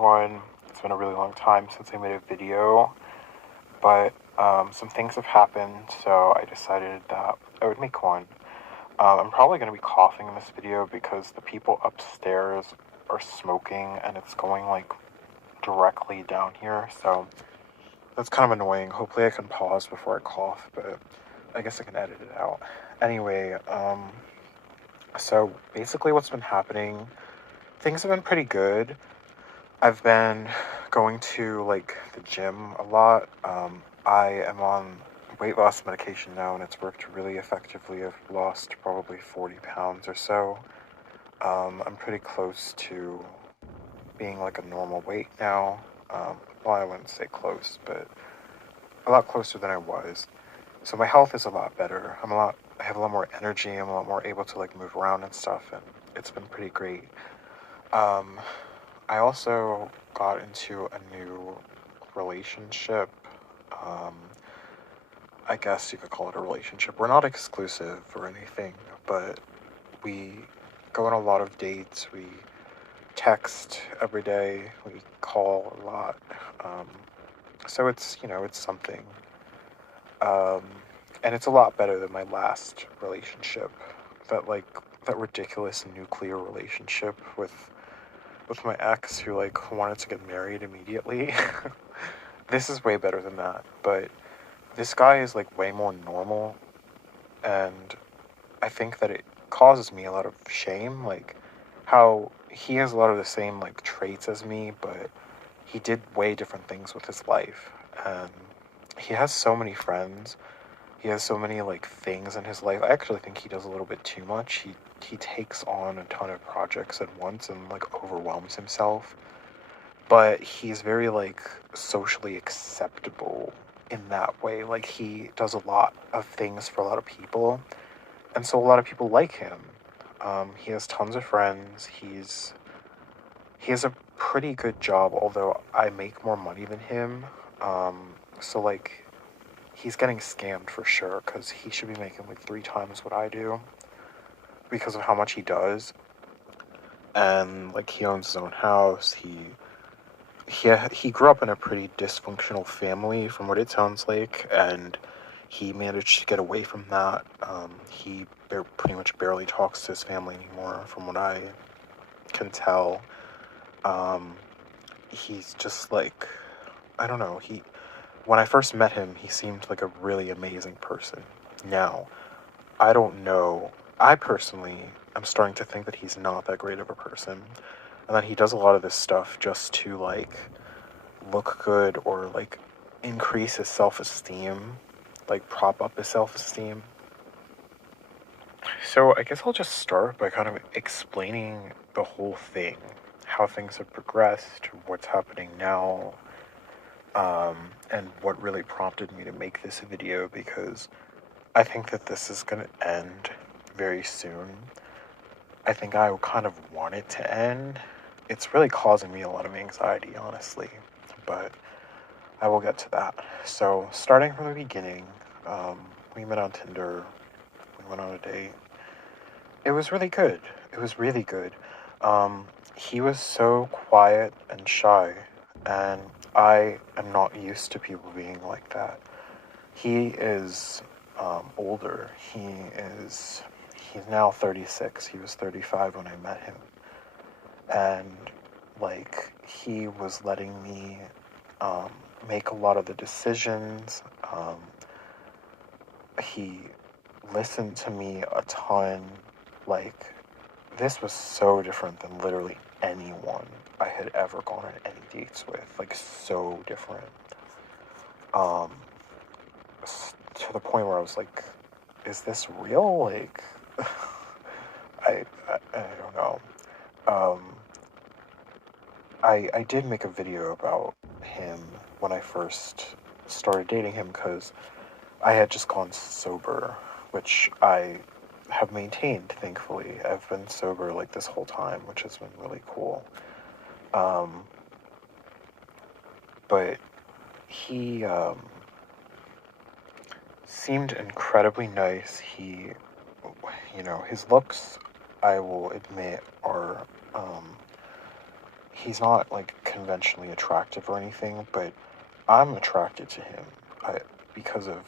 everyone. It's been a really long time since I made a video, but some things have happened, so I decided that I would make one. I'm probably going to be coughing in this video because the people upstairs are smoking and it's going like directly down here, so that's kind of annoying. Hopefully I can pause before I cough, but I guess I can edit it out. Anyway, so basically what's been happening, things have been pretty good. I've been going to like the gym a lot. I am on weight loss medication now and it's worked really effectively. I've lost probably 40 pounds or so. I'm pretty close to being like a normal weight now. Well, I wouldn't say close, but a lot closer than I was. So my health is a lot better. I have a lot more energy. I'm a lot more able to like move around and stuff, and it's been pretty great. I also got into a new relationship. I guess you could call it a relationship. We're not exclusive or anything, but we go on a lot of dates. We text every day. We call a lot. So it's, it's something. And it's a lot better than my last relationship. That ridiculous nuclear relationship with my ex who like wanted to get married immediately. This is way better than that, but this guy is like way more normal, and I think that it causes me a lot of shame, like how he has a lot of the same like traits as me, but he did way different things with his life, and he has so many friends. He has so many like things in his life. I actually think he does a little bit too much. He takes on a ton of projects at once and like overwhelms himself. But he's very like socially acceptable in that way. Like he does a lot of things for a lot of people, and so a lot of people like him. He has tons of friends. He has a pretty good job, although I make more money than him. So like he's getting scammed for sure because he should be making like 3 times what I do because of how much he does. And like he owns his own house. He grew up in a pretty dysfunctional family, from what it sounds like, and he managed to get away from that. He pretty much barely talks to his family anymore, from what I can tell. He's just like, I don't know. When I first met him, he seemed like a really amazing person. Now, I don't know. I personally am starting to think that he's not that great of a person, and that he does a lot of this stuff just to like look good or like increase his self-esteem, like prop up his self-esteem. So I guess I'll just start by kind of explaining the whole thing, how things have progressed, what's happening now, and what really prompted me to make this video, because I think that this is going to end very soon. I think I kind of want it to end. It's really causing me a lot of anxiety, honestly, but I will get to that. So, starting from the beginning, we met on Tinder, we went on a date. It was really good. It was really good. He was so quiet and shy, and I am not used to people being like that. He is older. He's now 36. He was 35 when I met him. And like he was letting me make a lot of the decisions. He listened to me a ton. Like, this was so different than literally anyone I had ever gone on any dates with. Like, so different. To the point where I was like, is this real? Like, I don't know. I did make a video about him when I first started dating him because I had just gone sober, which I have maintained, thankfully. I've been sober like this whole time, which has been really cool. But he seemed incredibly nice. His looks, I will admit, are he's not like conventionally attractive or anything, but I'm attracted to him. Because of,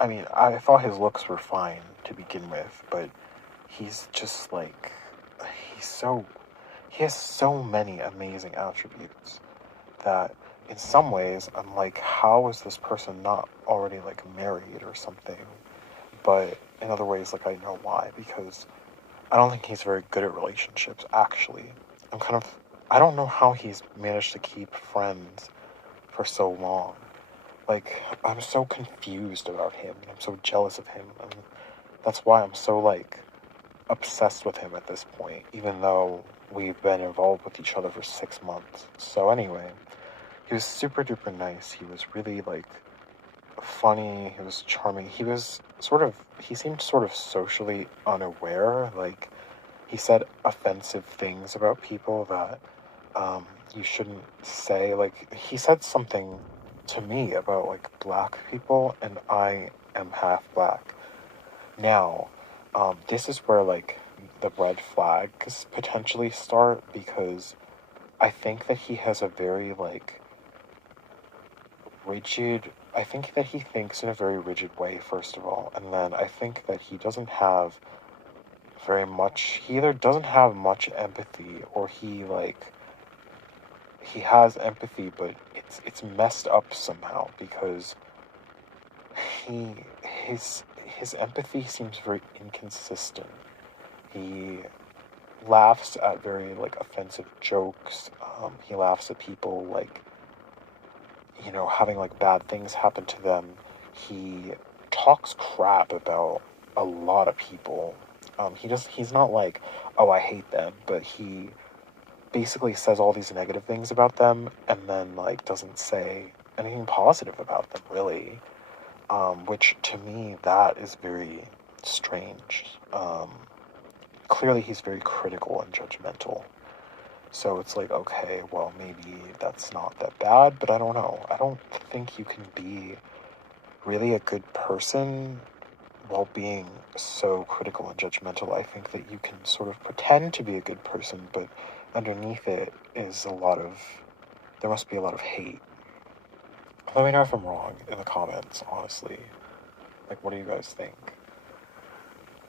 I mean, I thought his looks were fine to begin with, but he's just like, he's so, he has so many amazing attributes that in some ways I'm like, how is this person not already like married or something? But in other ways, like, I know why, because I don't think he's very good at relationships, actually. I don't know how he's managed to keep friends for so long. Like, I'm so confused about him, and I'm so jealous of him, and that's why I'm so, like, obsessed with him at this point, even though we've been involved with each other for 6 months. So anyway, he was super duper nice. He was really, like, funny. He was charming. He seemed sort of socially unaware. Like, he said offensive things about people that you shouldn't say. Like, he said something to me about, like, black people, and I am half black. Now, this is where, like, the red flags potentially start, because I think that he has a very, like, rigid. I think that he thinks in a very rigid way, first of all, and then I think that he doesn't have very much. He either doesn't have much empathy, or he has empathy, but it's messed up somehow, because he his empathy seems very inconsistent. He laughs at very, like, offensive jokes. He laughs at people, like, having, like, bad things happen to them. He talks crap about a lot of people. He's not like, oh, I hate them, but he basically says all these negative things about them, and then, like, doesn't say anything positive about them, really. Which, to me, that is very strange. Clearly he's very critical and judgmental. So it's like, okay, well, maybe that's not that bad, but I don't know. I don't think you can be really a good person while being so critical and judgmental. I think that you can sort of pretend to be a good person, but underneath it is there must be a lot of hate. Let me know if I'm wrong in the comments, honestly. Like, what do you guys think?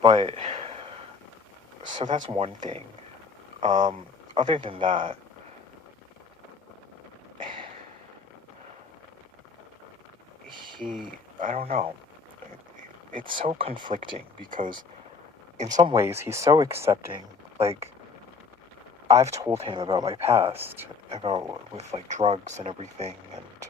But, so that's one thing. Other than that, I don't know. It's so conflicting, because in some ways he's so accepting. Like, I've told him about my past, about with, like, drugs and everything, and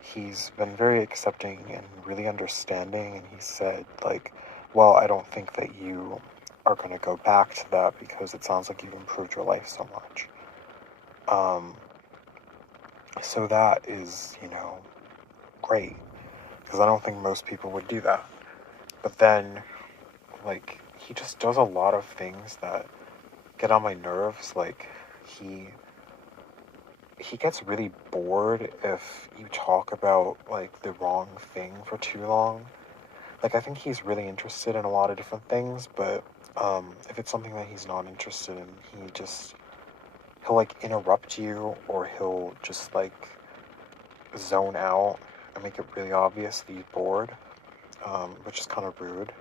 he's been very accepting and really understanding, and he said, like, well, I don't think that you are going to go back to that, because it sounds like you've improved your life so much. So that is, great, because I don't think most people would do that. But then, like, he just does a lot of things that get on my nerves. Like, he gets really bored if you talk about, like, the wrong thing for too long. Like, I think he's really interested in a lot of different things, but if it's something that he's not interested in, he'll, like, interrupt you, or he'll just, like, zone out and make it really obvious that he's bored, which is kind of rude.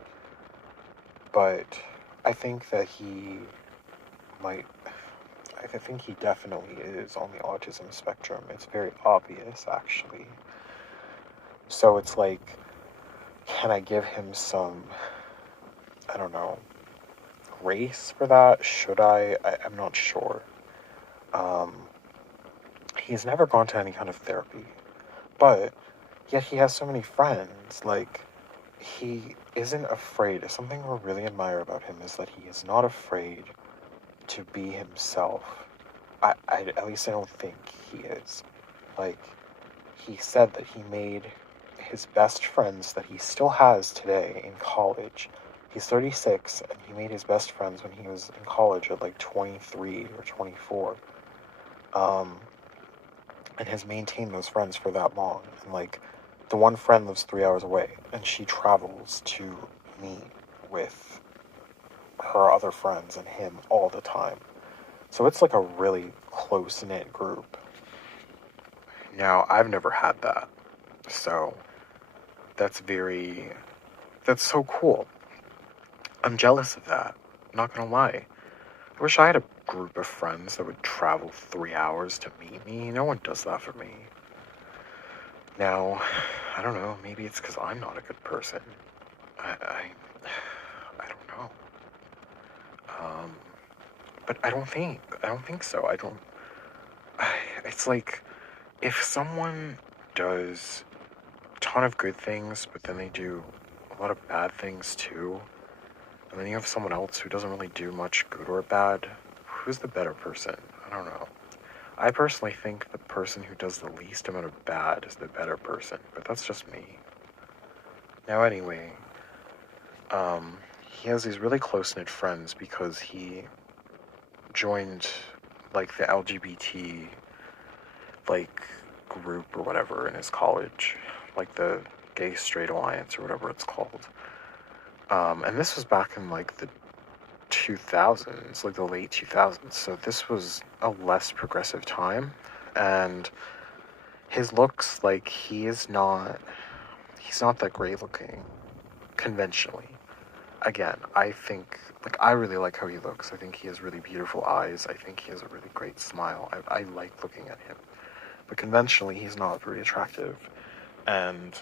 But I think that might I think he definitely is on the autism spectrum. It's very obvious, actually. So it's like, can I give him some, I don't know, grace for that? Should I'm not sure. He's never gone to any kind of therapy, but yet he has so many friends. Like, he isn't afraid. Something I really admire about him is that he is not afraid to be himself. At least I don't think he is. Like, he said that he made his best friends that he still has today in college. He's 36, and he made his best friends when he was in college at, like, 23 or 24. And has maintained those friends for that long. And, like, the one friend lives 3 hours away, and she travels to meet with her other friends and him all the time. So it's like a really close-knit group. Now, I've never had that. So that's so cool. I'm jealous of that. Not gonna lie. I wish I had a group of friends that would travel 3 hours to meet me. No one does that for me. Now, I don't know. Maybe it's because I'm not a good person. I don't know. Um, but I don't think so. It's like if someone does a ton of good things, but then they do a lot of bad things too, and then you have someone else who doesn't really do much good or bad, who's the better person? I don't know. I personally think the person who does the least amount of bad is the better person, but that's just me. Now, anyway, he has these really close-knit friends because he joined, like, the LGBT, like, group or whatever in his college, like the Gay Straight Alliance or whatever it's called. And this was back in, like, the 2000s, like the late 2000s, so this was a less progressive time, and his looks, like, he's not that great looking, conventionally. Again, I think, like, I really like how he looks. I think he has really beautiful eyes. I think he has a really great smile. I like looking at him. But conventionally, he's not very attractive. And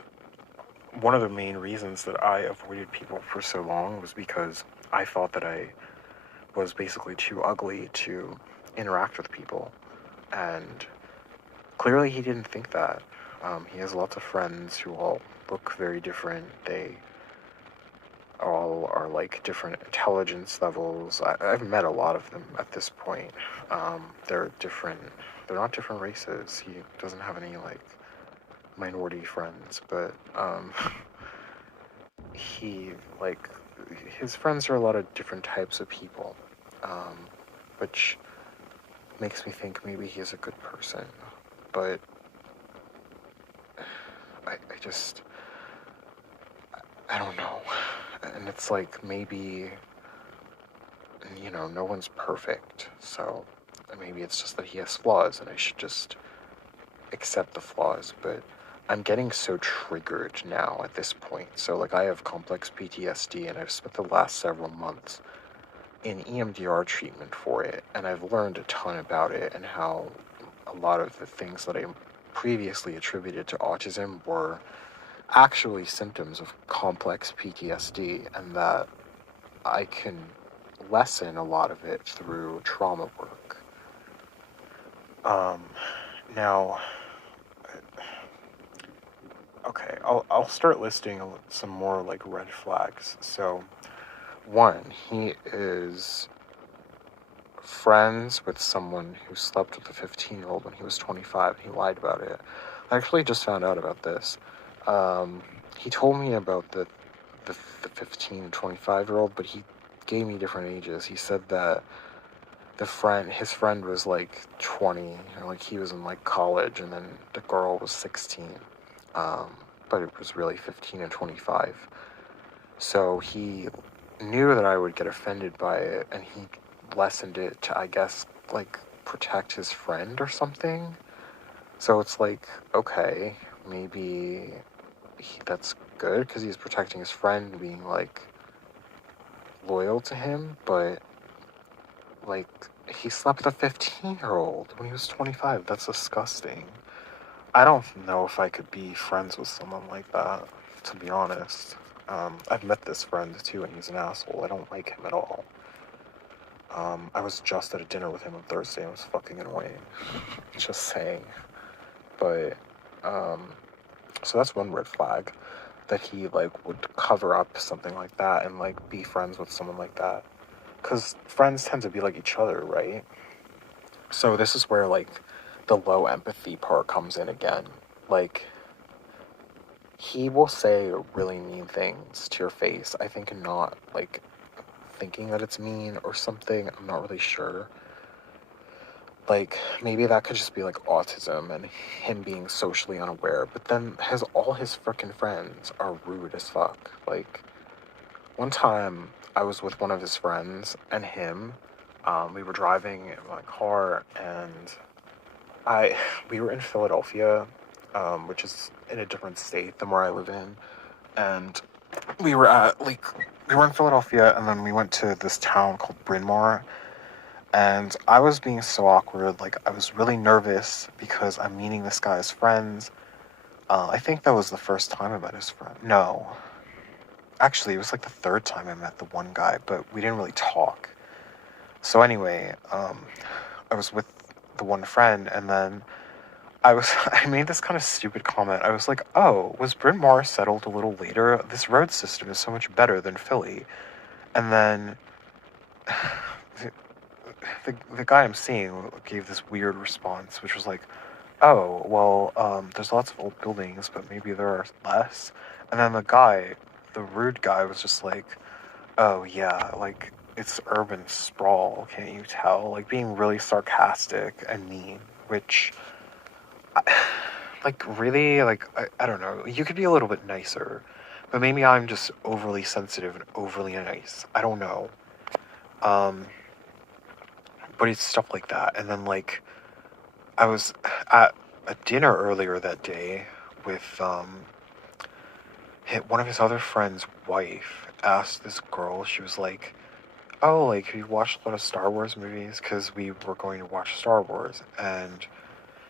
one of the main reasons that I avoided people for so long was because I thought that I was basically too ugly to interact with people. And clearly he didn't think that. He has lots of friends who all look very different. They all are like different intelligence levels. I've met a lot of them at this point. They're different. They're not different races. He doesn't have any like minority friends, but he like his friends are a lot of different types of people, which makes me think maybe he's a good person. But I just I don't know. And it's like maybe, you know, no one's perfect, so maybe it's just that he has flaws and I should just accept the flaws, but I'm getting so triggered now at this point. So, like, I have complex PTSD and I've spent the last several months in EMDR treatment for it, and I've learned a ton about it and how a lot of the things that I previously attributed to autism were actually symptoms of complex PTSD, and that I can lessen a lot of it through trauma work. Now, okay, I'll start listing some more like red flags. So, one, he is friends with someone who slept with a 15-year-old when he was 25. He lied about it. I actually just found out about this. He told me about the 15 and 25-year-old, but he gave me different ages. He said that his friend was like 20, or like he was in like college, and then the girl was 16. But it was really 15 and 25. So he knew that I would get offended by it, and he lessened it to, I guess, like, protect his friend or something. So it's like, okay, maybe that's good, because he's protecting his friend, being, like, loyal to him, but, like, he slept with a 15-year-old when he was 25. That's disgusting. I don't know if I could be friends with someone like that, to be honest. I've met this friend, too, and he's an asshole. I don't like him at all. I was just at a dinner with him on Thursday, and it was fucking annoying. Just saying. But, so that's one red flag, that he, like, would cover up something like that and, like, be friends with someone like that. Because friends tend to be like each other, right? So this is where, like, the low empathy part comes in again. Like, he will say really mean things to your face, I think, not, like, thinking that it's mean or something. I'm not really sure. Like, maybe that could just be, like, autism and him being socially unaware, but then all his frickin' friends are rude as fuck. Like, one time, I was with one of his friends and him, We were driving in my car, and we were in Philadelphia, which is in a different state than where I live in, and we were we were in Philadelphia, and then we went to this town called Bryn Mawr, and I was being so awkward. Like, I was really nervous because I'm meeting this guy's friends. I think that was the first time I met his friend. No, actually, it was like the third time I met the one guy, but we didn't really talk. So anyway, I was with the one friend, and then I made this kind of stupid comment. I was like, oh, was Bryn Mawr settled a little later? This road system is so much better than Philly. And then the guy I'm seeing gave this weird response, which was like, oh, well, there's lots of old buildings, but maybe there are less. And then the rude guy was just like, oh, yeah, like, it's urban sprawl, can't you tell? Like, being really sarcastic and mean, which, like, really, like, I don't know. You could be a little bit nicer, but maybe I'm just overly sensitive and overly nice. I don't know. But it's stuff like that. And then, like, I was at a dinner earlier that day with, one of his other friend's wife asked this girl, she was like, oh, like, have you watched a lot of Star Wars movies? Because we were going to watch Star Wars. And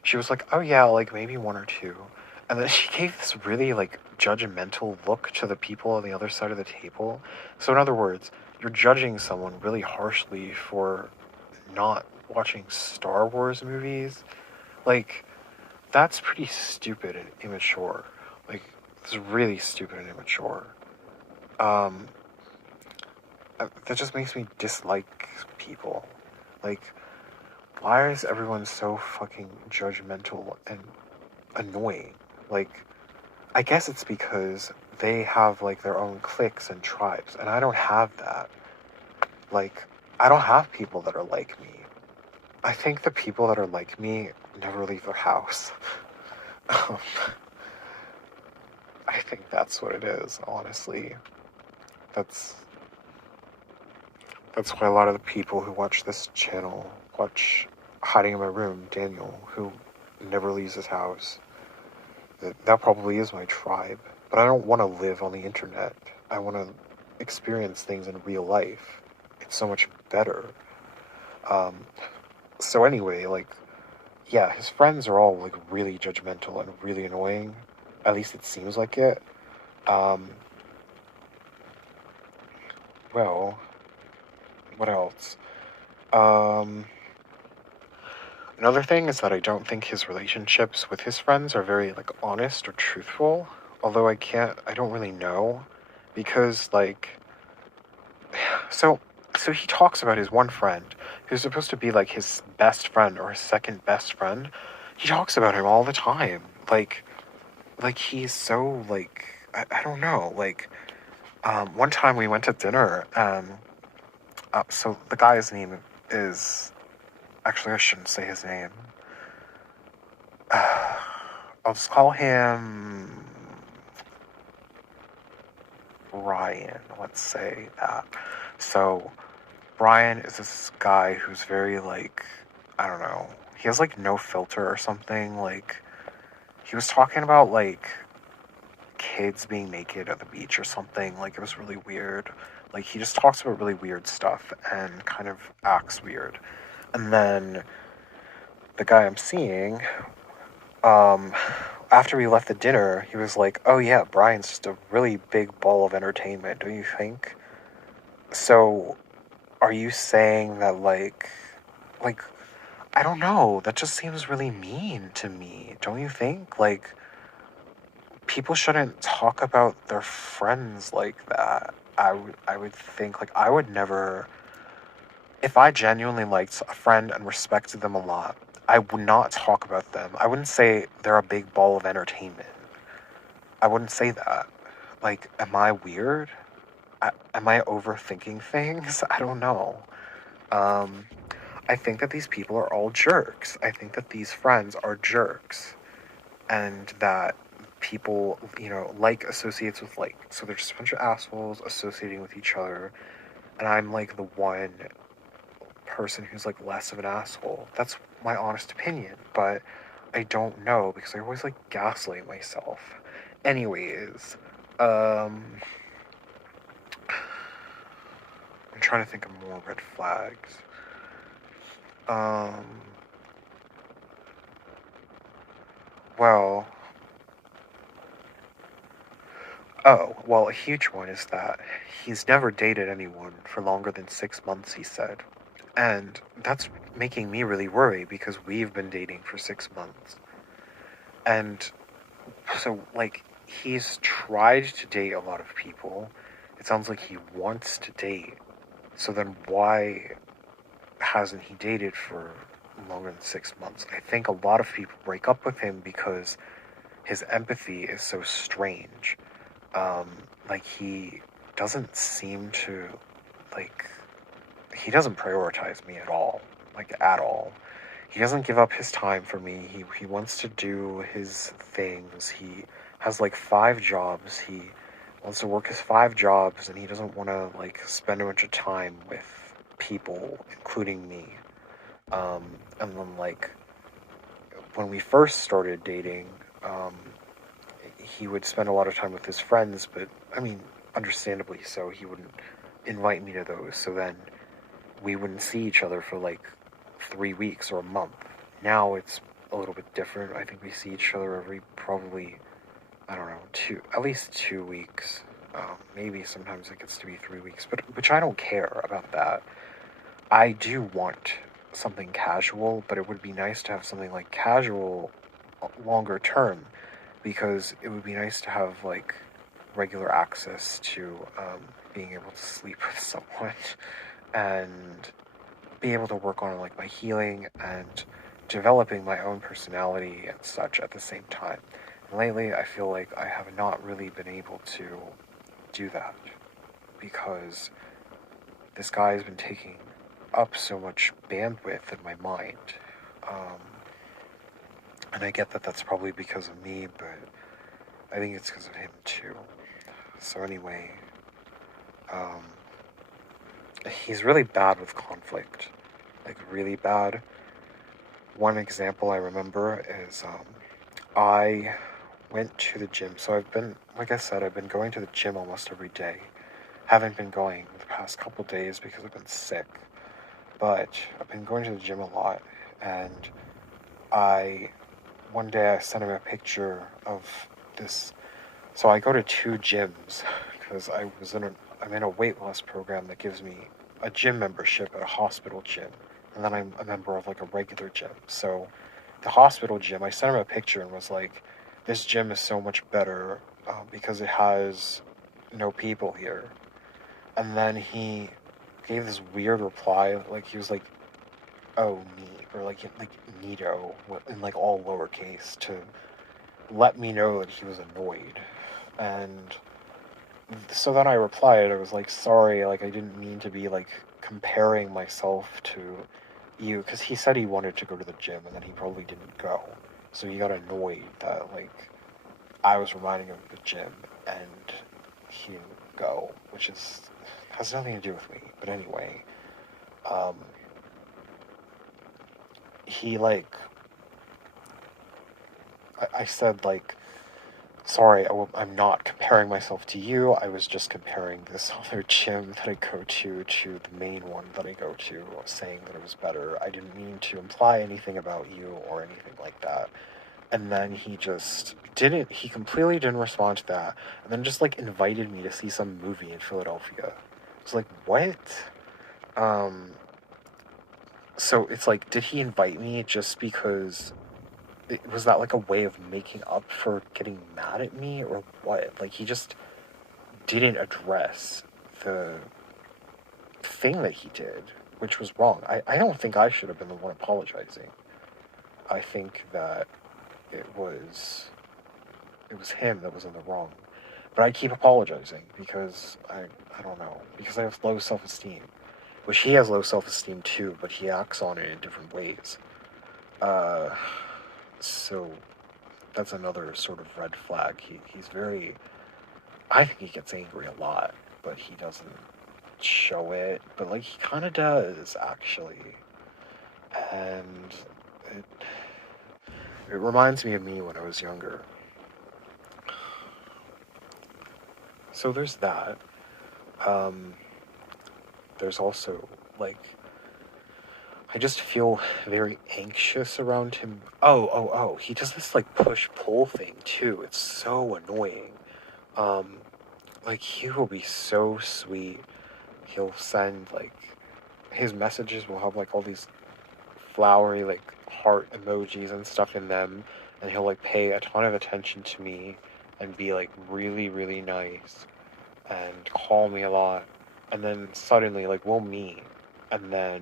she was like, oh, yeah, like, maybe one or two. And then she gave this really, like, judgmental look to the people on the other side of the table. So, in other words, you're judging someone really harshly for not watching Star Wars movies. Like, that's pretty stupid and immature. Like, it's really stupid and immature. That just makes me dislike people. Like, why is everyone so fucking judgmental and annoying? Like, I guess it's because they have, like, their own cliques and tribes, and I don't have that. Like, I don't have people that are like me. I think the people that are like me never leave their house. I think that's what it is, honestly. That's why a lot of the people who watch this channel watch Hiding in My Room, Daniel, who never leaves his house. That probably is my tribe. But I don't want to live on the internet. I want to experience things in real life. It's so much better. So anyway, like, yeah, his friends are all, like, really judgmental and really annoying. At least it seems like it. Well, what else? Another thing is that I don't think his relationships with his friends are very, like, honest or truthful. Although I don't really know. Because, like, so he talks about his one friend, who's supposed to be, like, his best friend or his second best friend. He talks about him all the time. Like he's so, like, I don't know. Like, one time we went to dinner, so the guy's name is, actually, I shouldn't say his name. I'll just call him Ryan. Let's say that. So, Brian is this guy who's very, like, I don't know. He has, like, no filter or something. Like, he was talking about, like, kids being naked at the beach or something. Like, it was really weird. Like, he just talks about really weird stuff and kind of acts weird. And then the guy I'm seeing, after we left the dinner, he was like, oh yeah, Brian's just a really big ball of entertainment, don't you think? So, are you saying that, like, I don't know, that just seems really mean to me, don't you think? Like, people shouldn't talk about their friends like that. I would think, like, I would never, if I genuinely liked a friend and respected them a lot, I would not talk about them. I wouldn't say they're a big ball of entertainment. I wouldn't say that. Like, am I weird? Am I overthinking things? I don't know. I think that these people are all jerks. I think that these friends are jerks. And that people, like associates with like. So they're just a bunch of assholes associating with each other. And I'm, like, the one person who's like less of an asshole. That's my honest opinion, but I don't know because I always like gaslight myself. Anyways, I'm trying to think of more red flags. Um, well, well, a huge one is that he's never dated anyone for longer than 6 months, he said. And that's making me really worry because we've been dating for 6 months. And so, like, he's tried to date a lot of people. It sounds like he wants to date. So then why hasn't he dated for longer than 6 months? I think a lot of people break up with him because his empathy is so strange. Like, he doesn't seem to, like, he doesn't prioritize me at all. Like, at all. He doesn't give up his time for me. He wants to do his things. He has like 5 jobs. He wants to work his 5 jobs, and he doesn't want to like spend a bunch of time with people, including me. And then like when we first started dating, he would spend a lot of time with his friends, but I mean, understandably so. He wouldn't invite me to those. So then we wouldn't see each other for like 3 weeks or a month. Now it's a little bit different. I think we see each other every probably, I don't know, at least 2 weeks. Maybe sometimes it gets to be 3 weeks, but which I don't care about that. I do want something casual, but it would be nice to have something like casual longer term because it would be nice to have like regular access to being able to sleep with someone and be able to work on like my healing and developing my own personality and such at the same time. And lately, I feel like I have not really been able to do that because this guy has been taking up so much bandwidth in my mind. Um, and I get that that's probably because of me, but I think it's because of him too. So anyway, um, he's really bad with conflict, like really bad. One example I remember is I went to the gym. So I've been, like I said, I've been going to the gym almost every day. Haven't been going the past couple days because I've been sick, but I've been going to the gym a lot. And one day I sent him a picture of this. So I go to 2 gyms because I'm in a weight loss program that gives me a gym membership at a hospital gym, and then I'm a member of like a regular gym. So the hospital gym, I sent him a picture and was like, "This gym is so much better because it has no people here." And then he gave this weird reply, like he was like, "Oh, neat," or like neato in like all lowercase to let me know that he was annoyed. And so then I replied, I was like, "Sorry, like I didn't mean to be like comparing myself to you," because he said he wanted to go to the gym and then he probably didn't go. So he got annoyed that like I was reminding him of the gym and he didn't go, which has nothing to do with me. But anyway, um, he like I said like, "Sorry, I'm not comparing myself to you. I was just comparing this other gym that I go to the main one that I go to, saying that it was better. I didn't mean to imply anything about you or anything like that." And then he completely didn't respond to that. And then just like invited me to see some movie in Philadelphia. It's like, what? Um, so it's like, did he invite me just because was that like a way of making up for getting mad at me or what? Like he just didn't address the thing that he did, which was wrong. I don't think I should have been the one apologizing. I think that it was him that was in the wrong. But I keep apologizing because I don't know, because I have low self-esteem. Which he has low self-esteem too, but he acts on it in different ways. Uh, so that's another sort of red flag. He's very, I think he gets angry a lot, but he doesn't show it, but like he kind of does actually, and it it reminds me of me when I was younger. So there's that. Um, there's also like I just feel very anxious around him. Oh, he does this like push pull thing too. It's so annoying. Um, like he will be so sweet. He'll send like his messages will have like all these flowery like heart emojis and stuff in them, and he'll like pay a ton of attention to me and be like really really nice and call me a lot, and then suddenly like we'll meet, and then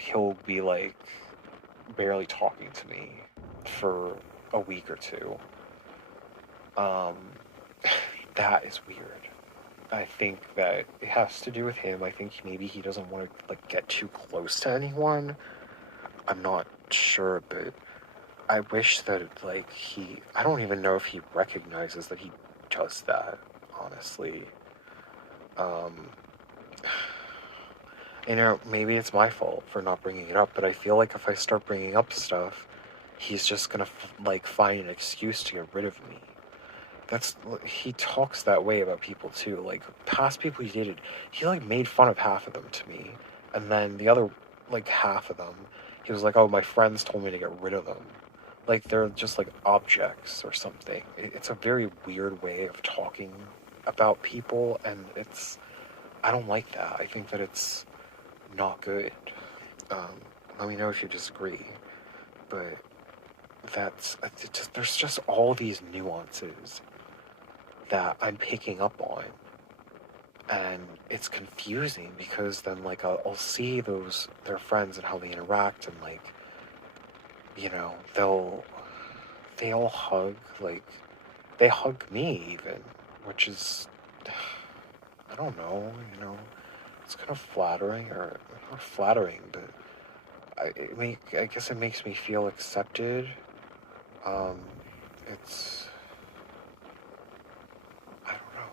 he'll be like barely talking to me for a week or two. Um, that is weird. I think that it has to do with him. I think maybe he doesn't want to like get too close to anyone. I'm not sure, but I wish that like I don't even know if he recognizes that he does that, honestly. Um, maybe it's my fault for not bringing it up, but I feel like if I start bringing up stuff, he's just gonna like find an excuse to get rid of me. He talks that way about people too. Like past people he dated, he like made fun of half of them to me, and then the other like half of them, he was like, "Oh, my friends told me to get rid of them." Like they're just like objects or something. It's a very weird way of talking about people, and I don't like that. I think that it's not good. Um, Let me know if you disagree, but there's just all these nuances that I'm picking up on, and it's confusing because then like I'll see their friends and how they interact, and like they all hug, like they hug me even, which is I don't know, it's kind of flattering, or not flattering, but I guess it makes me feel accepted. Um, it's I don't know.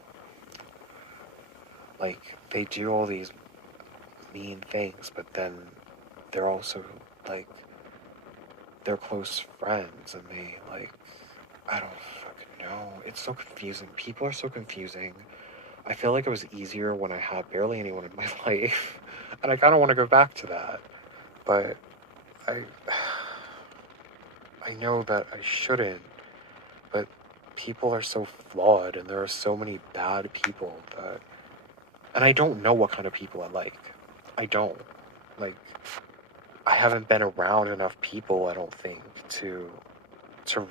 Like they do all these mean things, but then they're also like they're close friends, and they like I don't fucking know. It's so confusing. People are so confusing. I feel like it was easier when I had barely anyone in my life, and I kind of want to go back to that, but I I know that I shouldn't, but people are so flawed, and there are so many bad people and I don't know what kind of people I like. I don't. Like, I haven't been around enough people, I don't think, to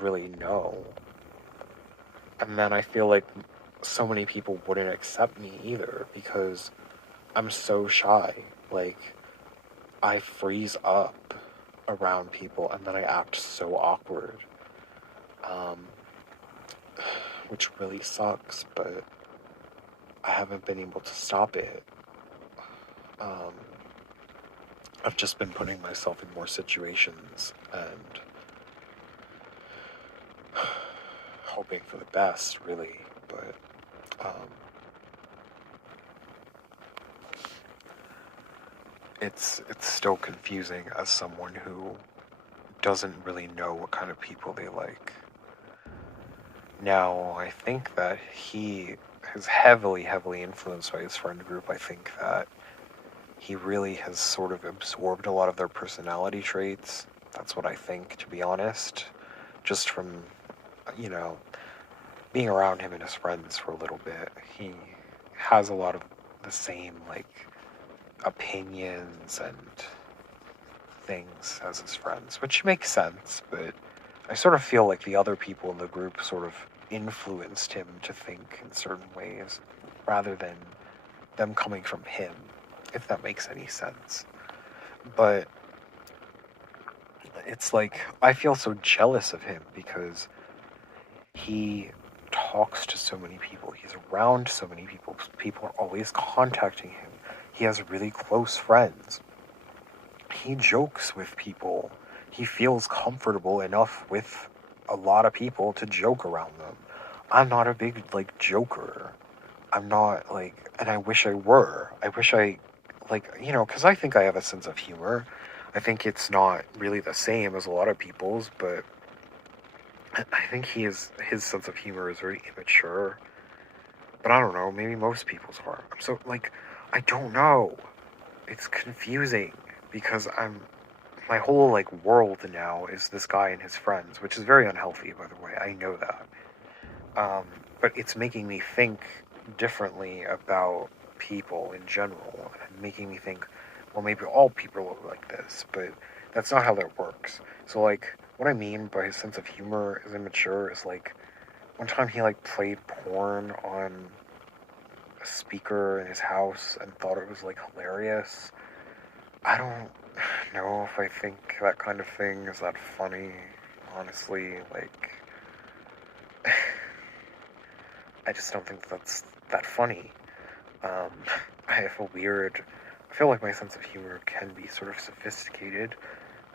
really know. And then I feel like so many people wouldn't accept me either because I'm so shy. Like, I freeze up around people and then I act so awkward. Um, which really sucks, but I haven't been able to stop it. Um, I've just been putting myself in more situations and hoping for the best, really. But it's still confusing as someone who doesn't really know what kind of people they like. Now, I think that he is heavily, heavily influenced by his friend group. I think that he really has sort of absorbed a lot of their personality traits. That's what I think, to be honest. Just from, you know, being around him and his friends for a little bit. He has a lot of the same, like, opinions and things as his friends, which makes sense, but I sort of feel like the other people in the group sort of influenced him to think in certain ways rather than them coming from him, if that makes any sense. But it's like I feel so jealous of him because he talks to so many people. He's around so many people. People are always contacting him. He has really close friends. He jokes with people. He feels comfortable enough with a lot of people to joke around them. I'm not a big, like, joker. I'm not, like, and I wish I were. I wish I, like, because I think I have a sense of humor. I think it's not really the same as a lot of people's, but I think his sense of humor is very immature. But I don't know, maybe most people's are. I'm so, like, I don't know. It's confusing because my whole, like, world now is this guy and his friends, which is very unhealthy, by the way. I know that. Um, but it's making me think differently about people in general, and making me think, well, maybe all people are like this, but that's not how that works. So, like, what I mean by his sense of humor is immature is, like, one time he, like, played porn on a speaker in his house and thought it was, like, hilarious. I don't know if I think that kind of thing is that funny, honestly. Like, I just don't think that's that funny. Um, I feel like my sense of humor can be sort of sophisticated,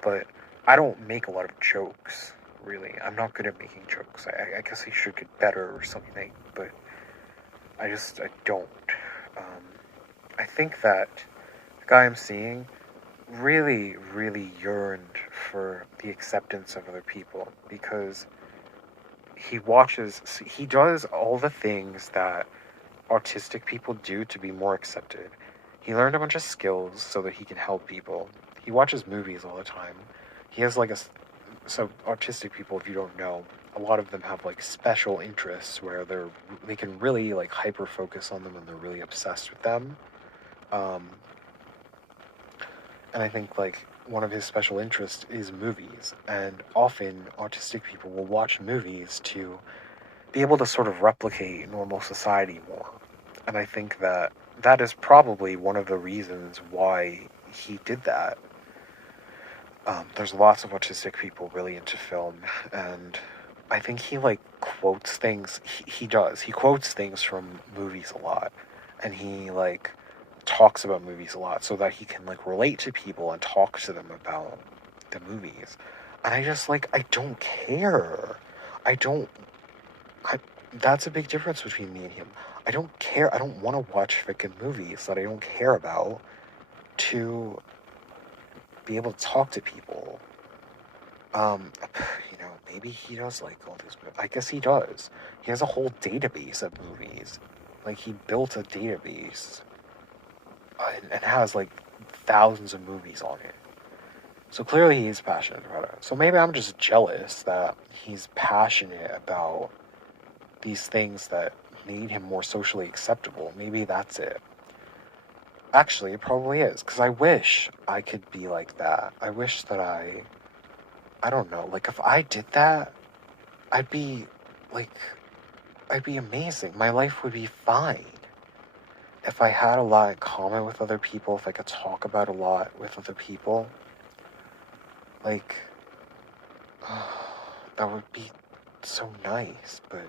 but I don't make a lot of jokes, really. I'm not good at making jokes. I guess I should get better or something, but I don't. Um, I think that the guy I'm seeing really, really yearned for the acceptance of other people because he does all the things that autistic people do to be more accepted. He learned a bunch of skills so that he can help people. He watches movies all the time. He has like so autistic people, if you don't know, a lot of them have like special interests where they can really like hyper focus on them and they're really obsessed with them. Um, and I think like one of his special interests is movies, and often autistic people will watch movies to be able to sort of replicate normal society more. And I think that that is probably one of the reasons why he did that. There's lots of autistic people really into film, and I think he like quotes things. He does. He quotes things from movies a lot, and he like talks about movies a lot so that he can like relate to people and talk to them about the movies. And I just like I don't care. I don't I, that's a big difference between me and him. I don't care. I don't want to watch freaking movies that I don't care about to be able to talk to people. Um, maybe he does like all these movies. I guess he does. He has a whole database of movies. Like, he built a database and has like thousands of movies on it. So clearly he's passionate about it. So maybe I'm just jealous that he's passionate about these things that made him more socially acceptable. Maybe that's it. Actually, it probably is, because I wish I could be like that. I wish that I don't know, like if I did that, I'd be, like, I'd be amazing. My life would be fine. If I had a lot in common with other people, if I could talk about a lot with other people, like, that would be so nice, but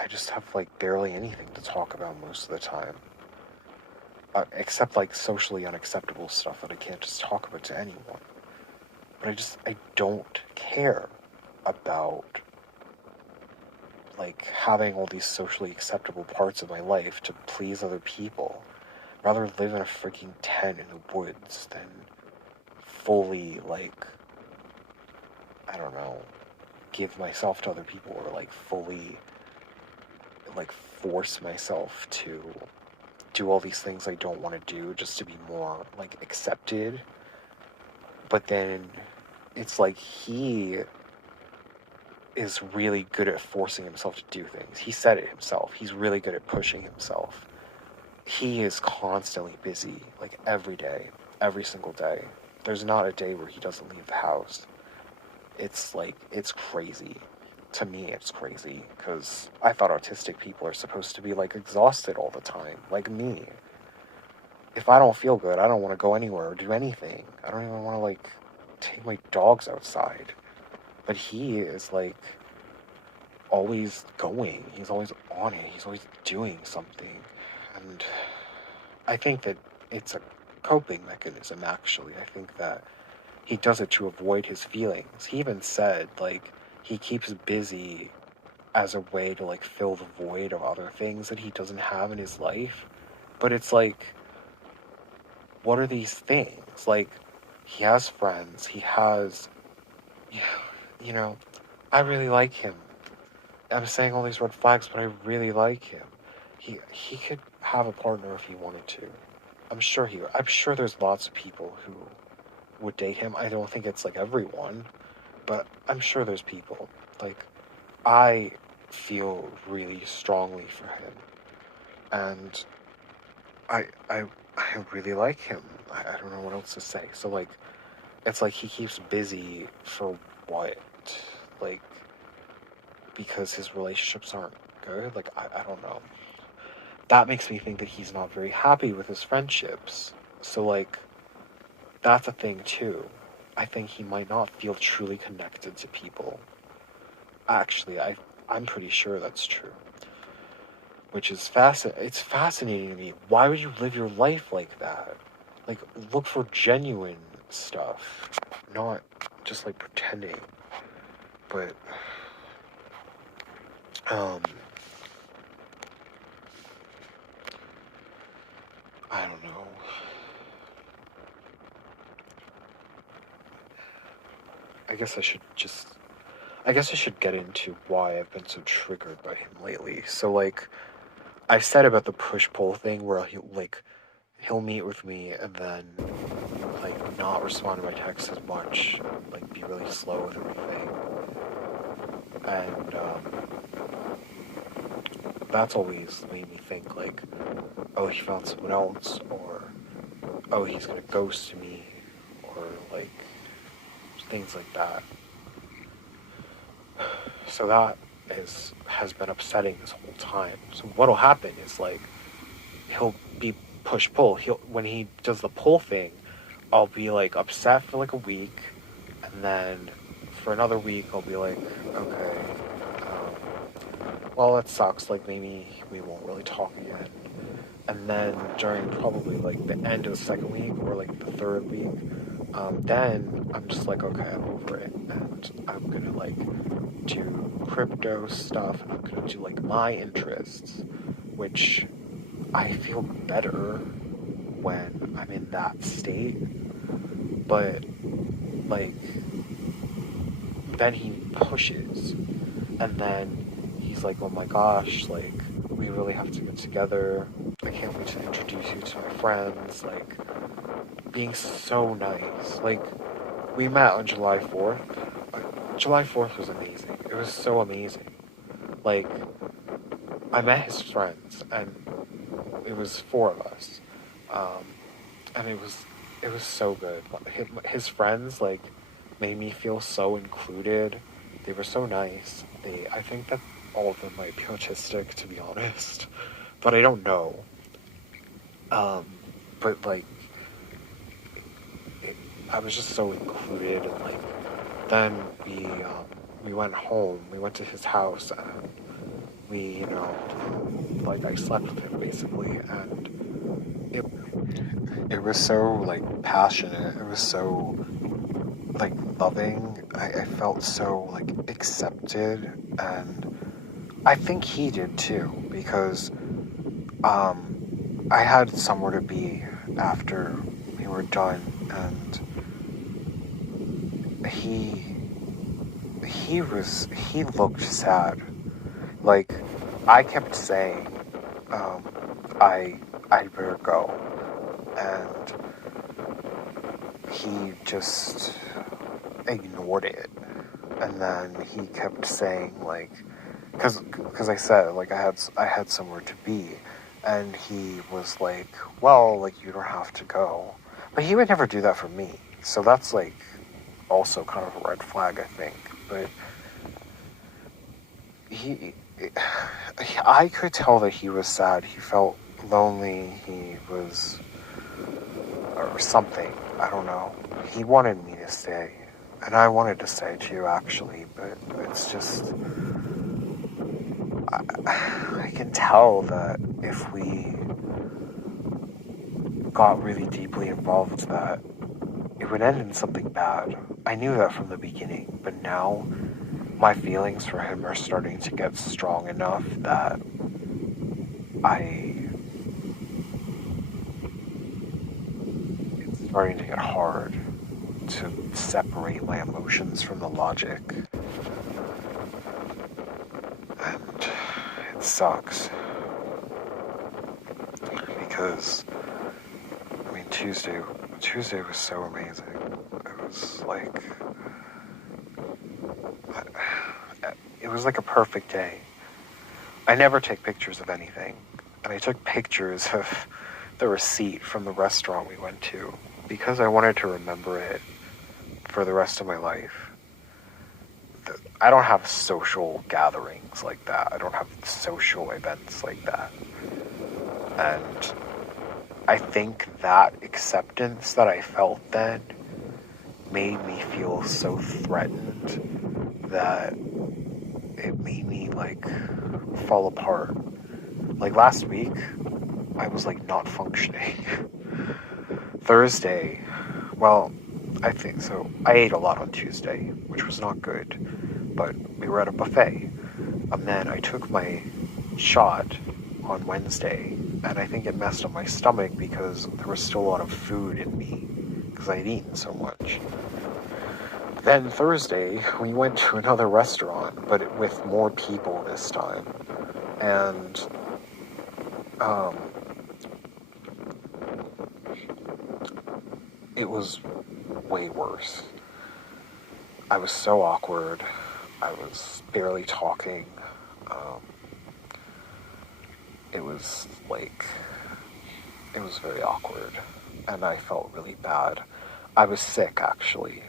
I just have, like, barely anything to talk about most of the time. Except like socially unacceptable stuff that I can't just talk about to anyone. But I don't care about like having all these socially acceptable parts of my life to please other people. I'd rather live in a freaking tent in the woods than fully like, I don't know, give myself to other people or like fully like force myself to do all these things I don't want to do just to be more like accepted. But then it's like he is really good at forcing himself to do things. He said it himself. He's really good at pushing himself. He is constantly busy, like every day, every single day. There's not a day where he doesn't leave the house. It's like, it's crazy. To me, it's crazy, because I thought autistic people are supposed to be, like, exhausted all the time, like me. If I don't feel good, I don't want to go anywhere or do anything. I don't even want to, like, take my dogs outside. But he is, like, always going. He's always on it. He's always doing something. And I think that it's a coping mechanism, actually. I think that he does it to avoid his feelings. He even said, like, he keeps busy as a way to like fill the void of other things that he doesn't have in his life. But it's like, what are these things? Like, he has friends, he has, you know, I really like him. I'm saying all these red flags, but I really like him. He could have a partner if he wanted to. I'm sure there's lots of people who would date him. I don't think it's like everyone, but I'm sure there's people. Like, I feel really strongly for him, and I I I really like him. I don't know what else to say. So like, it's like he keeps busy for what? Like, because his relationships aren't good? Like, I don't know. That makes me think that he's not very happy with his friendships. So, like, that's a thing, too. I think he might not feel truly connected to people. Actually, I'm pretty sure that's true. Which is it's fascinating to me. Why would you live your life like that? Like, look for genuine stuff, not just, like, pretending. But, I don't know. I guess I should get into why I've been so triggered by him lately. So, like, I said about the push-pull thing where he'll meet with me and then, like, not respond to my texts as much, like, be really slow with everything. And, that's always made me think, like, oh, he found someone else, or, oh, he's gonna ghost me, or, like, things like that. So that has been upsetting this whole time. So what'll happen is, like, he'll be push pull. When he does the pull thing, I'll be like upset for like a week, and then for another week I'll be like, okay, well, that sucks. Like, maybe we won't really talk again. And then during probably like the end of the second week or like the third week, then I'm just like, okay, I'm over it, and I'm gonna like do crypto stuff, and I'm gonna do like my interests, which I feel better when I'm in that state. But like, then he pushes, and then he's like, oh my gosh, like, we really have to get together. I can't wait to introduce you to my friends. Like, being so nice. Like, we met on July 4th. July 4th was amazing. It was so amazing. Like, I met his friends, and it was four of us. And it was so good. His friends, like, made me feel so included. They were so nice. I think that all of them might be autistic, to be honest, but I don't know. But like, I was just so included, and like, then we went home. We went to his house, and we, like, I slept with him basically, and it was so like passionate. It was so like loving. I felt so like accepted, and I think he did too, because I had somewhere to be after we were done, and he looked sad. Like, I kept saying, I'd better go, and he just ignored it. And then he kept saying, like, because I said, like, I had somewhere to be, and he was like, well, like, you don't have to go. But he would never do that for me, so that's like also kind of a red flag, I think. But I could tell that he was sad. He felt lonely. He was, or something. I don't know. He wanted me to stay, and I wanted to stay too, actually. But it's just, I can tell that if we got really deeply involved, that it would end in something bad. I knew that from the beginning, but now my feelings for him are starting to get strong enough that it's starting to get hard to separate my emotions from the logic. And it sucks. Because, I mean, Tuesday was so amazing. It was like, it was like a perfect day. I never take pictures of anything, and I took pictures of the receipt from the restaurant we went to because I wanted to remember it for the rest of my life. I don't have social gatherings like that. I don't have social events like that. And I think that acceptance that I felt then made me feel so threatened that it made me, like, fall apart. Like, last week, I was, like, not functioning. Thursday, well, I think so. I ate a lot on Tuesday, which was not good, but we were at a buffet. And then I took my shot on Wednesday, and I think it messed up my stomach because there was still a lot of food in me because I'd eaten so much. Then Thursday, we went to another restaurant, but with more people this time. And, it was way worse. I was so awkward. I was barely talking. It was very awkward. And I felt really bad. I was sick, actually.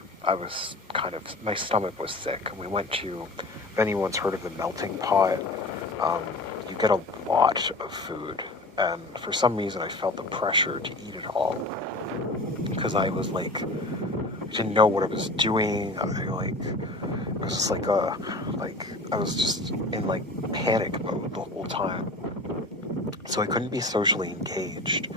My stomach was sick. And we went to, if anyone's heard of the melting pot, you get a lot of food. And for some reason, I felt the pressure to eat it all. Because I was didn't know what I was doing. It was just I was just in panic mode the whole time. So I couldn't be socially engaged.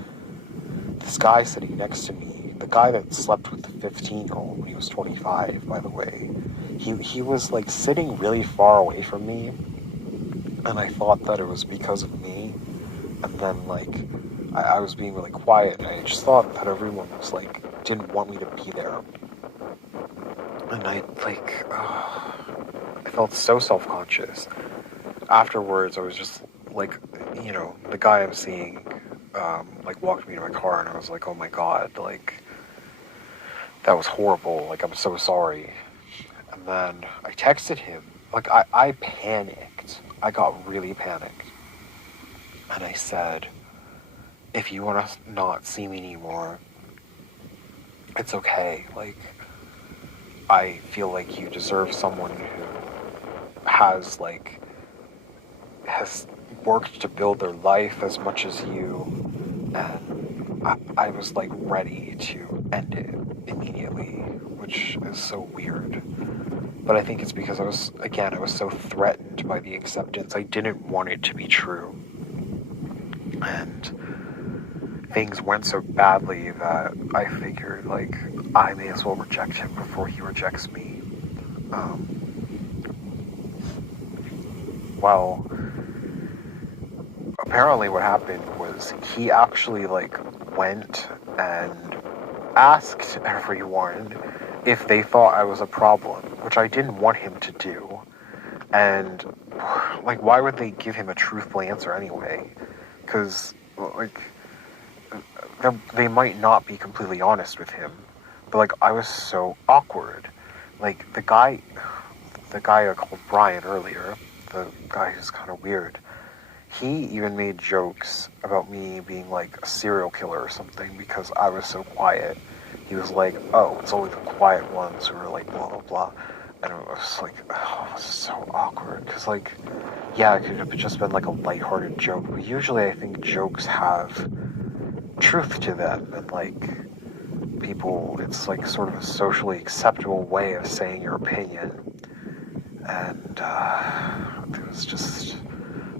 This guy sitting next to me, the guy that slept with the 15-year-old when he was 25, by the way, he was sitting really far away from me, and I thought that it was because of me. And then I was being really quiet, and I just thought that everyone was didn't want me to be there. And I felt so self-conscious. Afterwards, I was just the guy I'm seeing walked me to my car, and I was like, oh my god, that was horrible, I'm so sorry. And then I texted him, I panicked. I got really panicked. And I said, if you want to not see me anymore, it's okay. I feel like you deserve someone who has worked to build their life as much as you. And I was ready to end it immediately, which is so weird. But I think it's because I was so threatened by the acceptance. I didn't want it to be true. And things went so badly that I figured, I may as well reject him before he rejects me. Well, apparently what happened was he actually, went and asked everyone if they thought I was a problem, which I didn't want him to do. And, why would they give him a truthful answer anyway? Because, they might not be completely honest with him. But, I was so awkward. The guy I called Brian earlier, the guy who's kind of weird, he even made jokes about me being, a serial killer or something because I was so quiet. He was like, oh, it's only the quiet ones who are, blah, blah, blah. And it was oh, it was so awkward. Because, yeah, it could have just been, a lighthearted joke. But usually I think jokes have truth to them. And, people, it's, sort of a socially acceptable way of saying your opinion. And, it was just,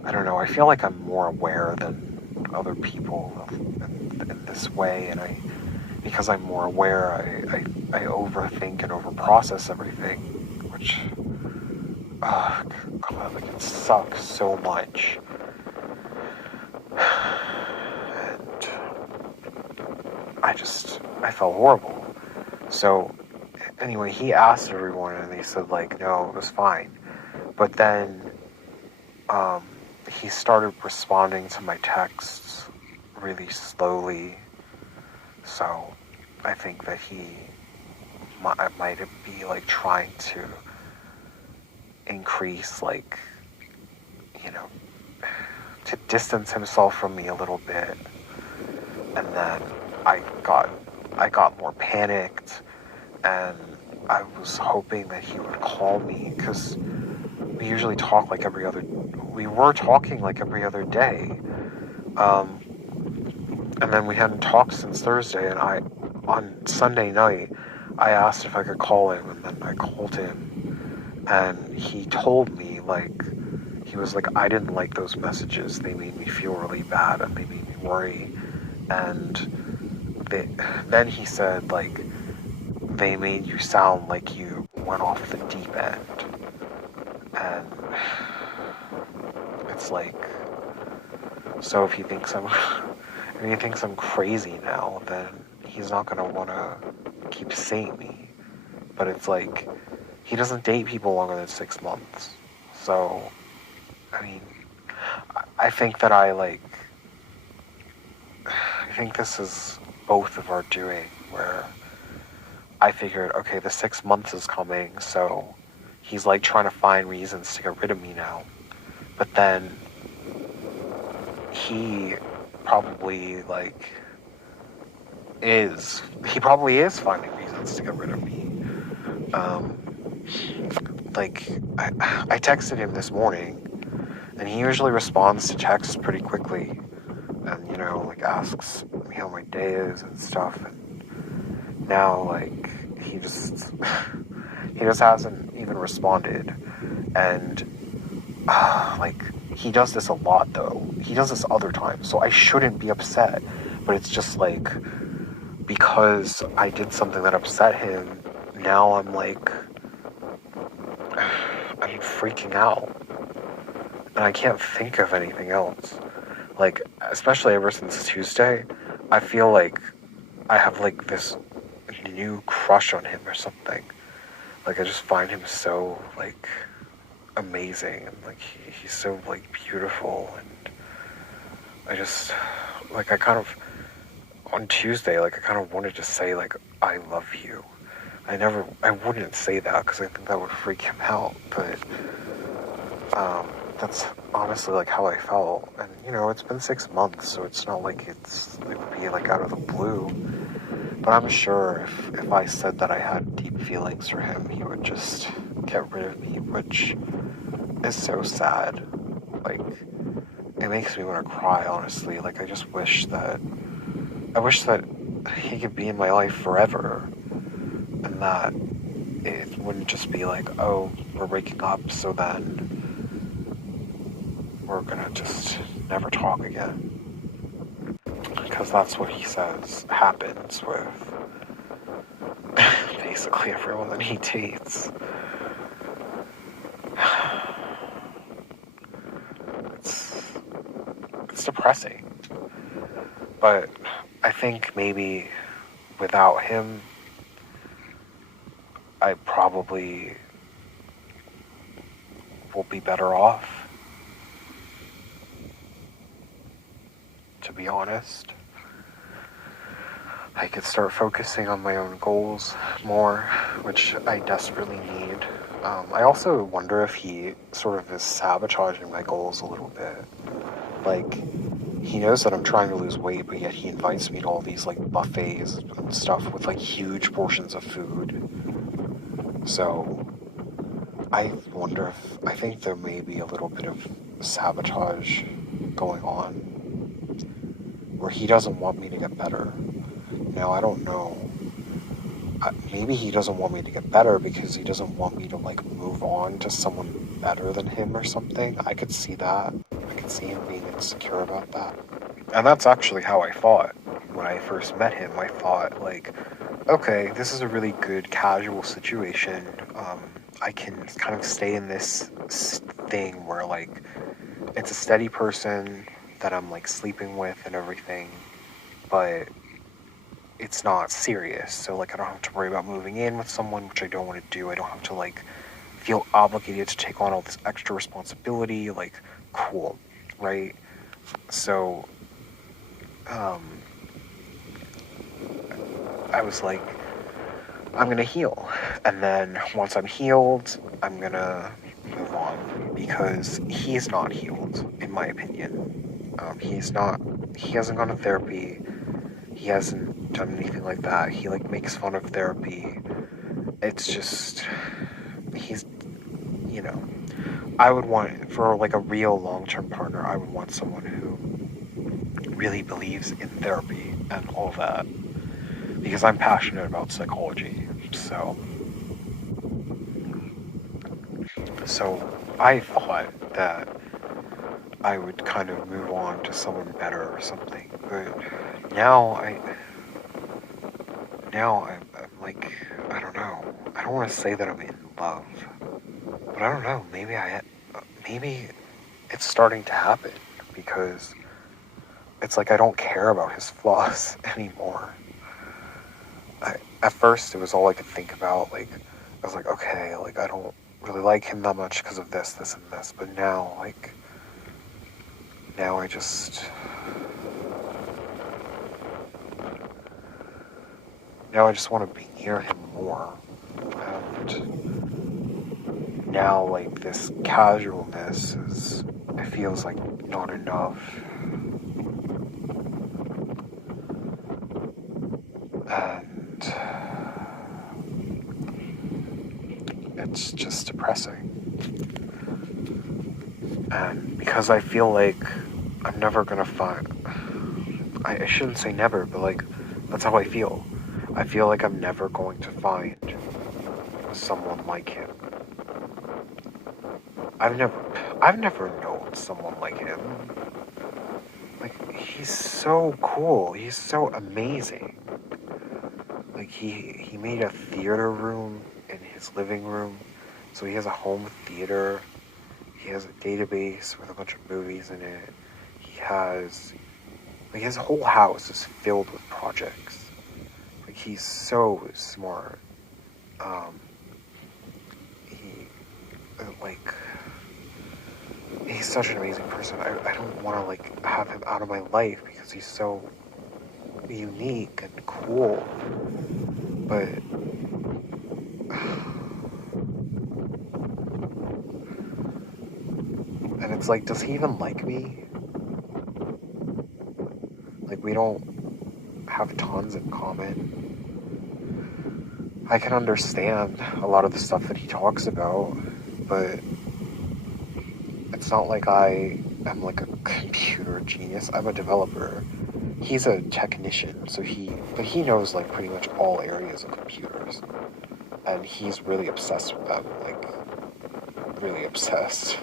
I don't know, I feel like I'm more aware than other people in this way. And because I'm more aware, I overthink and overprocess everything, which God, like, it sucks so much. And I felt horrible. So, anyway, he asked everyone, and they said, like, no, it was fine. But then, he started responding to my texts really slowly. So, I think that he might be, like, trying to increase, like, you know, to distance himself from me a little bit. And then I got more panicked, and I was hoping that he would call me, because we usually talk like we were talking like every other day. And then we hadn't talked since Thursday, and on Sunday night, I asked if I could call him, and then I called him, and he told me, like, he was like, I didn't like those messages. They made me feel really bad, and they made me worry. And then he said, like, they made you sound like you went off the deep end. And it's like, so if he thinks I'm crazy now, then he's not gonna wanna keep seeing me. But it's like, he doesn't date people longer than 6 months. So, I mean, I think that I think this is both of our doing, where I figured, okay, the 6 months is coming, so he's like trying to find reasons to get rid of me now. But then he probably is finding reasons to get rid of me. I texted him this morning, and he usually responds to texts pretty quickly, and, like, asks me how my day is and stuff. And now, like, he just hasn't even responded. And like, he does this a lot, though. He does this other times, so I shouldn't be upset. But it's just like, because I did something that upset him, now I'm freaking out. And I can't think of anything else. Like, especially ever since Tuesday, I feel like I have, like, this new crush on him or something. Like, I just find him so, like, amazing, and, like, he's so, like, beautiful. And I just, like, on Tuesday, like, I kind of wanted to say, like, I love you. I wouldn't say that, because I think that would freak him out. But that's honestly, like, how I felt. And, it's been 6 months, so it's not like it would be, like, out of the blue. But I'm sure if I said that I had deep feelings for him, he would just get rid of me, which is so sad. Like, it makes me want to cry, honestly. Like, I wish that he could be in my life forever, and that it wouldn't just be like, oh, we're breaking up, so then we're gonna just never talk again. Because that's what he says happens with basically everyone that he dates. It's depressing. But I think maybe without him, I probably will be better off, to be honest. I could start focusing on my own goals more, which I desperately need. I also wonder if he sort of is sabotaging my goals a little bit. Like, he knows that I'm trying to lose weight, but yet he invites me to all these, like, buffets and stuff with, like, huge portions of food. So I think there may be a little bit of sabotage going on, where he doesn't want me to get better. Now, I don't know. Maybe he doesn't want me to get better because he doesn't want me to, like, move on to someone better than him or something. I could see that. I could see him being insecure about that. And that's actually how I thought when I first met him. I thought, like, okay, this is a really good casual situation. I can kind of stay in this thing where, like, it's a steady person that I'm, like, sleeping with and everything, but it's not serious. So, like, I don't have to worry about moving in with someone, which I don't want to do. I don't have to, like, feel obligated to take on all this extra responsibility. Like, cool, right? So, I was like, I'm gonna heal. And then once I'm healed, I'm gonna move on, because he's not healed, in my opinion. He hasn't gone to therapy. He hasn't done anything like that. He, like, makes fun of therapy. It's just, he's, you know, I would want, for, like, a real long-term partner, I would want someone who really believes in therapy and all that, because I'm passionate about psychology. So I thought that I would kind of move on to someone better or something, but now I'm like, I don't know. I don't want to say that I'm in love, but I don't know. Maybe it's starting to happen, because it's like I don't care about his flaws anymore. At first, it was all I could think about. Like, I was like, okay, like, I don't really like him that much because of this, this, and this. But now, like, now I just want to be near him more. And now, like, this casualness it feels like not enough. And it's just depressing. And because I feel like I'm never gonna find, I shouldn't say never, but, like, that's how I feel. I feel like I'm never going to find someone like him. I've never known someone like him. Like, he's so cool. He's so amazing. Like, he made a theater room in his living room. So he has a home theater. He has a database with a bunch of movies in it. He has, like, his whole house is filled with projects. Like, he's so smart. He, like, he's such an amazing person. I don't want to, like, have him out of my life because he's so unique and cool. But and it's like, does he even like me? Like, we don't have tons in common. I can understand a lot of the stuff that he talks about, but it's not like I am, like, a computer genius. I'm a developer. He's a technician, so he knows, like, pretty much all areas of computers. And he's really obsessed with them, like, really obsessed.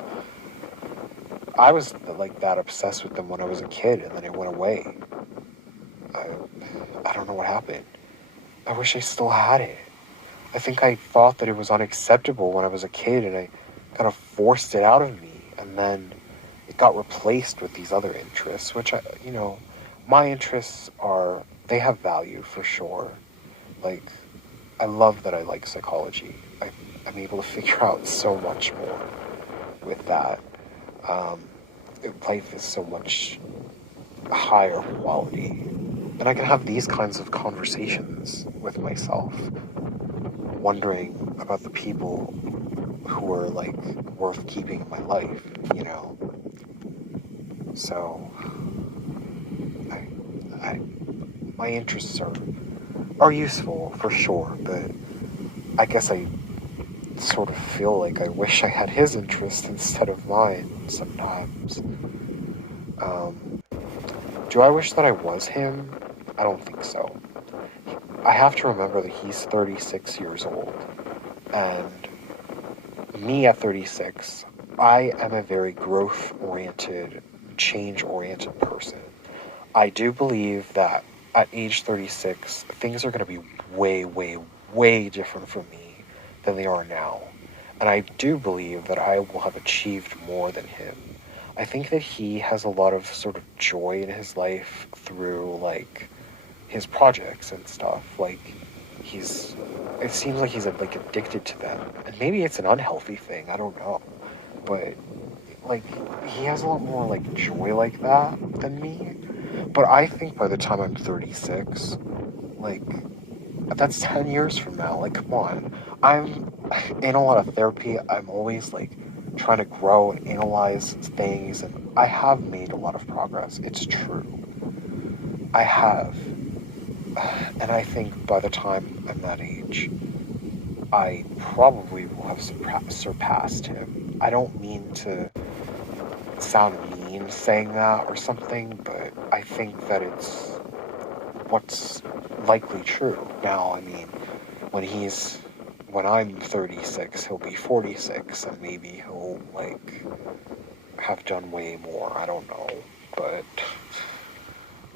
I was, like, that obsessed with them when I was a kid, and then it went away. I don't know what happened. I wish I still had it. I think I thought that it was unacceptable when I was a kid, and I kind of forced it out of me, and then it got replaced with these other interests, which my interests they have value for sure. Like, I love that I like psychology. I'm able to figure out so much more with that. Life is so much higher quality. And I can have these kinds of conversations with myself, wondering about the people who are, like, worth keeping in my life, So, my interests are useful for sure, but I guess I sort of feel like I wish I had his interest instead of mine sometimes. Do I wish that I was him? I don't think so. I have to remember that he's 36 years old, and me at 36, I am a very growth-oriented, change-oriented person. I do believe that at age 36, things are going to be way, way, way different for me than they are now. And I do believe that I will have achieved more than him. I think that he has a lot of sort of joy in his life through, like, his projects and stuff. Like, he's, it seems like he's, like, addicted to them. And maybe it's an unhealthy thing, I don't know. But, like, he has a lot more, like, joy like that than me. But I think by the time I'm 36, like, that's 10 years from now. Like, come on. I'm in a lot of therapy. I'm always, like, trying to grow and analyze things, and I have made a lot of progress. It's true. I have. And I think by the time I'm that age, I probably will have surpassed him. I don't mean to sound mean saying that or something, but I think that it's what's likely true. Now, I mean, when I'm 36, he'll be 46, and maybe he'll, like, have done way more. I don't know. But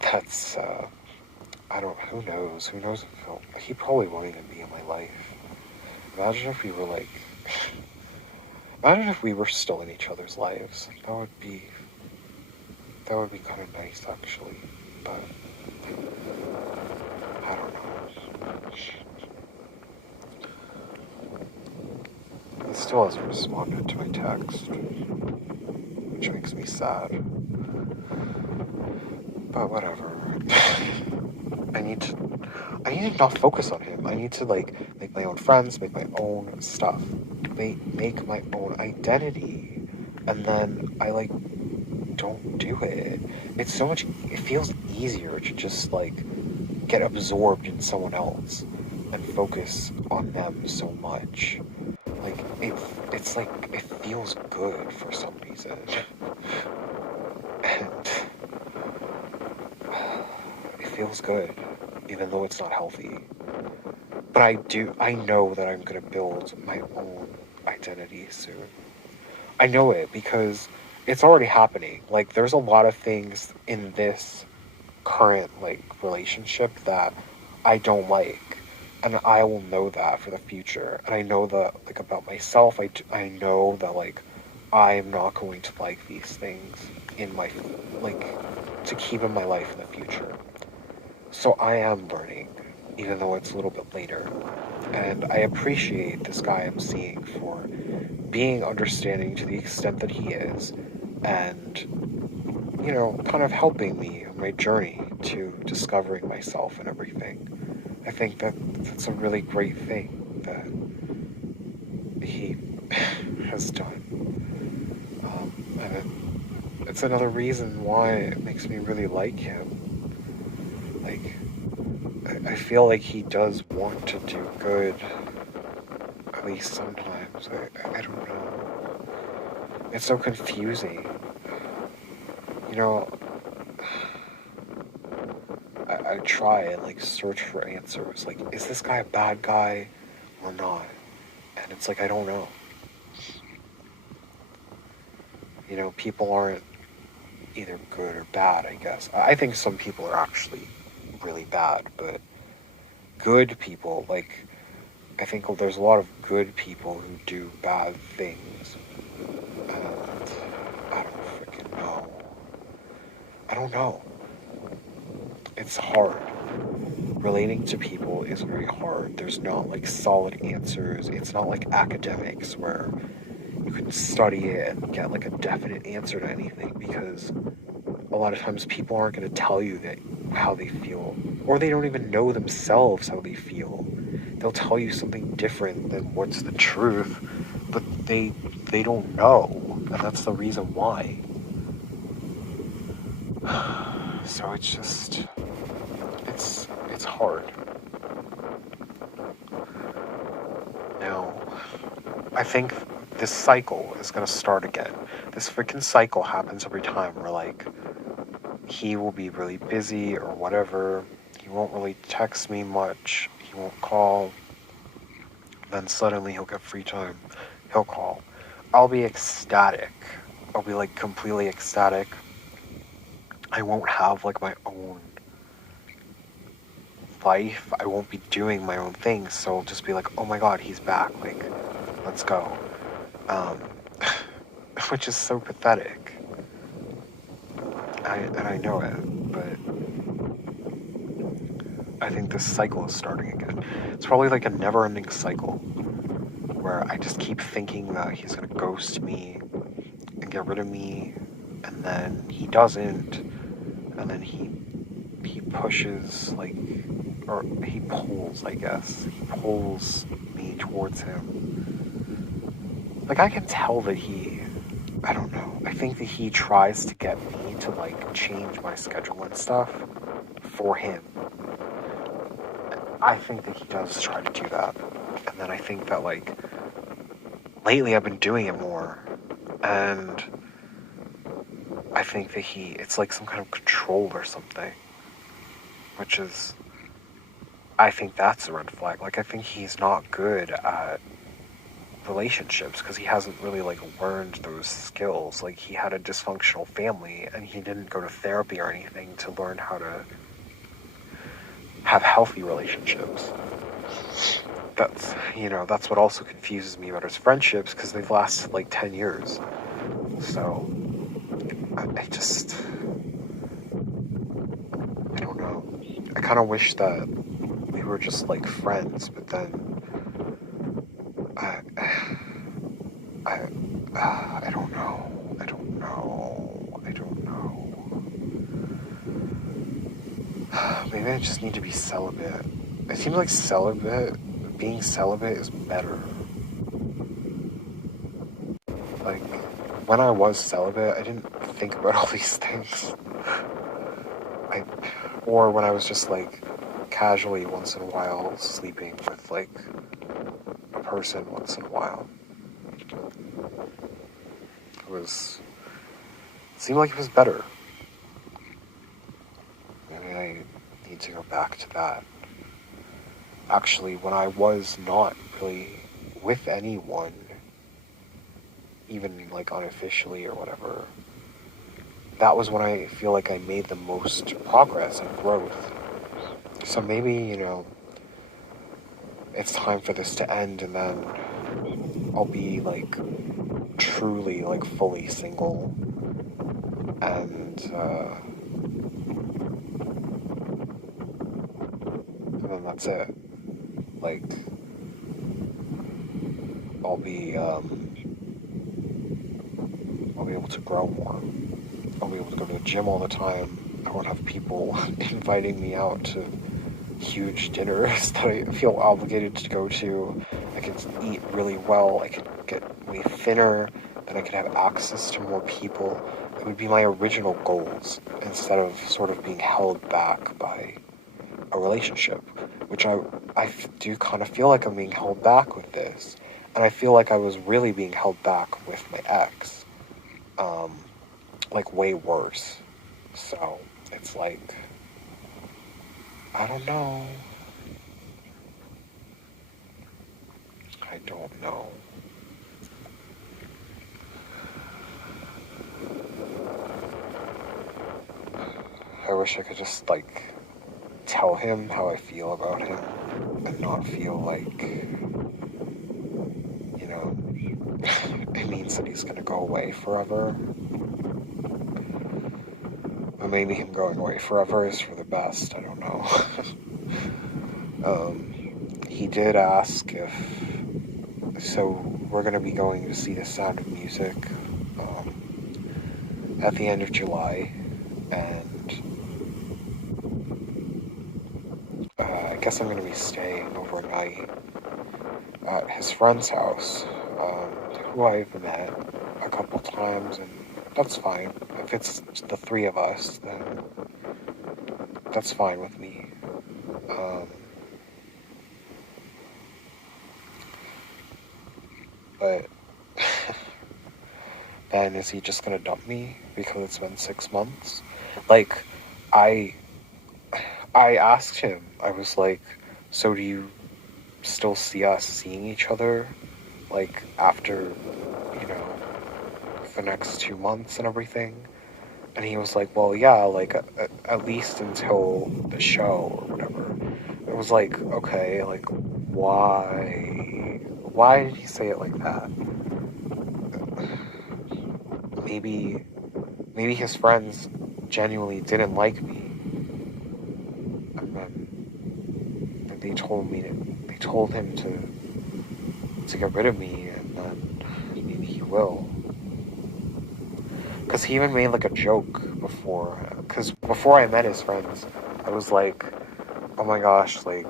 that's, who knows? Who knows if he probably won't even be in my life. Imagine if we were, like, imagine if we were still in each other's lives. That would be kind of nice, actually. But, I don't know. He still hasn't responded to my text, which makes me sad. But whatever. I need to not focus on him. I need to, like, make my own friends, make my own stuff, make my own identity, and then I, like, don't do it. It feels easier to just, like, get absorbed in someone else and focus on them so much. Like, it's like, it feels good for some reason. And it feels good, even though it's not healthy. But I know that I'm gonna build my own identity soon. I know it because it's already happening. Like, there's a lot of things in this current, like, relationship that I don't like. And I will know that for the future. And I know that, like, about myself, I know that, like, I am not going to like these things in my, like, to keep in my life in the future. So I am learning, even though it's a little bit later. And I appreciate this guy I'm seeing for being understanding to the extent that he is, and, you know, kind of helping me on my journey to discovering myself and everything. I think that that's a really great thing that he has done. And it's another reason why it makes me really like him. Like, I feel like he does want to do good, at least sometimes. I don't know. It's so confusing. You know, I try and, like, search for answers. Like, is this guy a bad guy or not? And it's like, I don't know. You know, people aren't either good or bad, I guess. I think some people are actually really bad, but good people, like, I think there's a lot of good people who do bad things. And I don't freaking know. I don't know. It's hard. Relating to people is very hard. There's not, like, solid answers. It's not like academics where you can study it and get, like, a definite answer to anything, because a lot of times people aren't going to tell you that how they feel, or they don't even know themselves how they feel. They'll tell you something different than what's the truth, but they don't know, and that's the reason why. So it's just, it's hard. Now, I think this cycle is going to start again. This freaking cycle happens every time where, like, he will be really busy or whatever. He won't really text me much. He won't call. Then suddenly he'll get free time. He'll call. I'll be ecstatic. I'll be, like, completely ecstatic. I won't have, like, my own life. I won't be doing my own things. So I'll just be like, oh my god, he's back. Like, let's go. um, which is so pathetic. I know it, but I think this cycle is starting again. It's probably like a never-ending cycle where I just keep thinking that he's gonna ghost me and get rid of me, and then he doesn't, and then he pushes, like, or he pulls, I guess. He pulls me towards him. Like, I can tell that I don't know. I think that he tries to get me to, like, change my schedule and stuff for him. I think that he does try to do that. And then I think that, like, lately I've been doing it more. And I think that it's like some kind of control or something. Which is, I think that's a red flag. Like, I think he's not good at relationships because he hasn't really, like, learned those skills. Like, he had a dysfunctional family and he didn't go to therapy or anything to learn how to have healthy relationships. That's what also confuses me about his friendships, because they've lasted like 10 years. So, I don't know. I kind of wish that we were just like friends, but then I, I, I don't know. I don't know. I don't know. Maybe I just need to be celibate. It seems like being celibate is better. Like, when I was celibate, I didn't think about all these things. Or when I was just, like, casually once in a while sleeping with, like, a person once in a while. It seemed like it was better. Maybe I need to go back to that. Actually, when I was not really with anyone, even, like, unofficially or whatever, that was when I feel like I made the most progress and growth. So maybe, it's time for this to end, and then I'll be, like, truly, like, fully single. And then that's it. Like, I'll be, I'll be able to grow more. I'll be able to go to the gym all the time. I won't have people inviting me out to huge dinners that I feel obligated to go to. I could eat really well. I could get way thinner. Then I could have access to more people. It would be my original goals instead of sort of being held back by a relationship, which I do kind of feel like I'm being held back with this. And I feel like I was really being held back with my ex. Like, way worse. So, it's like, I don't know. I don't know. I wish I could just, like, tell him how I feel about him and not feel like, it means that he's gonna go away forever. But maybe him going away forever is for the best. I don't know. He did ask if. So, we're gonna be going to see The Sound of Music at the end of July, and I guess I'm going to be staying overnight at his friend's house, who I've met a couple times, and that's fine. If it's the three of us, then that's fine with me. But then is he just going to dump me because it's been 6 months? Like, I asked him, I was like, so do you still see us seeing each other, like, after, the next 2 months and everything? And he was like, well, yeah, like, at least until the show or whatever. It was like, okay, like, why did he say it like that? maybe his friends genuinely didn't like me, and then they told him to get rid of me, and then maybe he will. Because he even made like a joke before. Because before I met his friends, I was like, oh my gosh, what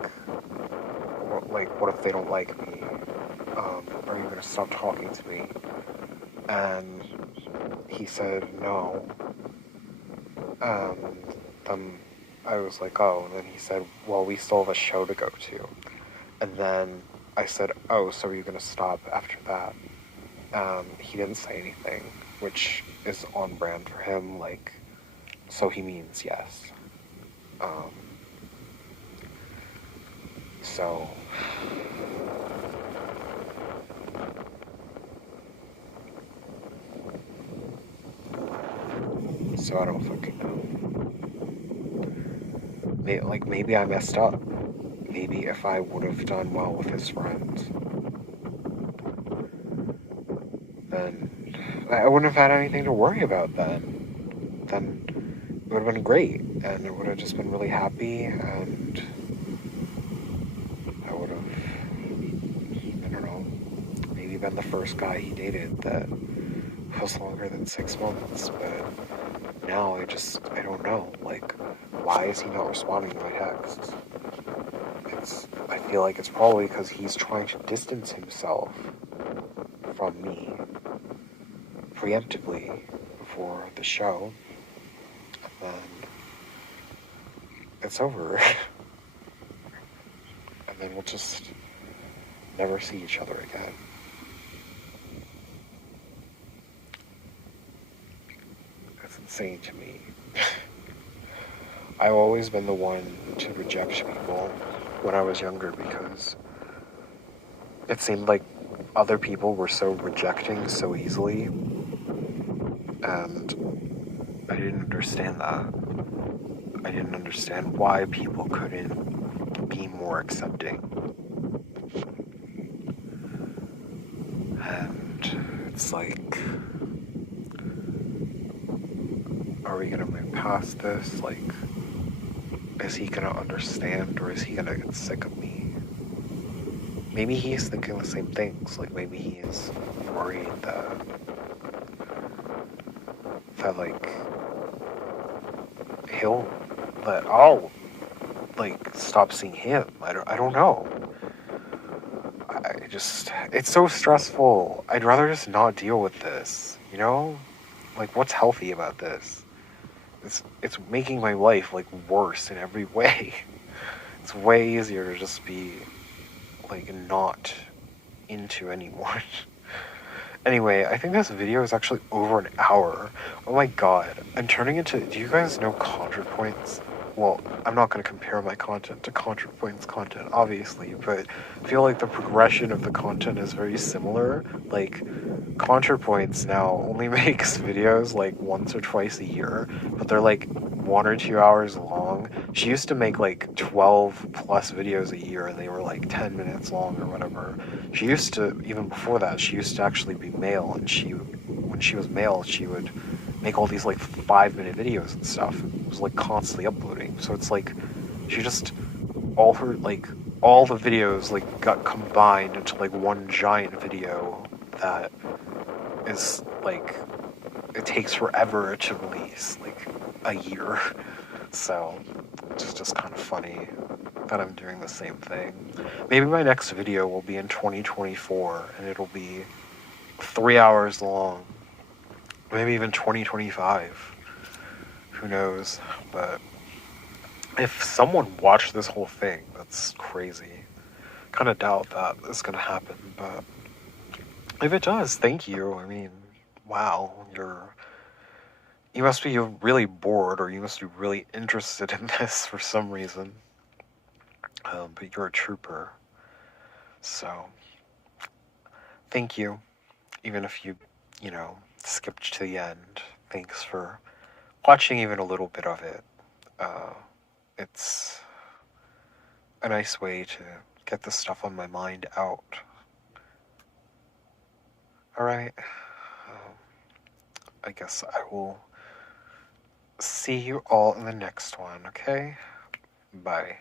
if they don't like me? Are you gonna stop talking to me? And he said no. And then I was like, oh. And then he said, well, we still have a show to go to. And then I said, oh, so are you gonna stop after that? He didn't say anything, which is on brand for him. Like, so he means yes. Um, so I don't fucking know. Maybe I messed up. Maybe if I would have done well with his friends, then I wouldn't have had anything to worry about then. Then it would have been great, and it would have just been really happy, and I would have, I don't know, maybe been the first guy he dated that was longer than 6 months, but now I don't know, like, why is he not responding to my texts? I feel like it's probably because he's trying to distance himself from me preemptively before the show, and then it's over. And then we'll just never see each other again. That's insane to me. I've always been the one to reject people when I was younger because it seemed like other people were so rejecting so easily, and I didn't understand that. I didn't understand why people couldn't be more accepting. And it's like, are we gonna move past this? Like, is he gonna understand, or is he gonna get sick of me? Maybe he's thinking the same things. Like, maybe he is worried that like, I'll like stop seeing him. I don't know. It's so stressful. I'd rather just not deal with this, you know? Like, what's healthy about this? It's making my life, like, worse in every way. It's way easier to just be, like, not into anyone. Anyway, I think this video is actually over an hour. Oh my god. I'm turning into... Do you guys know ContraPoints? Well, I'm not going to compare my content to ContraPoints content, obviously, but I feel like the progression of the content is very similar. Like, ContraPoints now only makes videos like once or twice a year, but they're like 1 or 2 hours long. She used to make like 12 plus videos a year, and they were like 10 minutes long or whatever. She used to, even before that, she used to actually be male, and when she was male, she would make all these like 5-minute videos and stuff. It was like constantly uploading. So it's like she just all the videos like got combined into like one giant video that is like it takes forever to release, like a year. So it's just kind of funny that I'm doing the same thing. Maybe my next video will be in 2024 and it'll be 3 hours long. Maybe even 2025. Who knows? But if someone watched this whole thing, that's crazy. Kind of doubt that is going to happen, but if it does, thank you. I mean, wow, you must be really bored, or you must be really interested in this for some reason. But you're a trooper. So, thank you. Even if you skipped to the end. Thanks for watching even a little bit of it. It's a nice way to get the stuff on my mind out. Alright. I guess I will see you all in the next one, okay? Bye.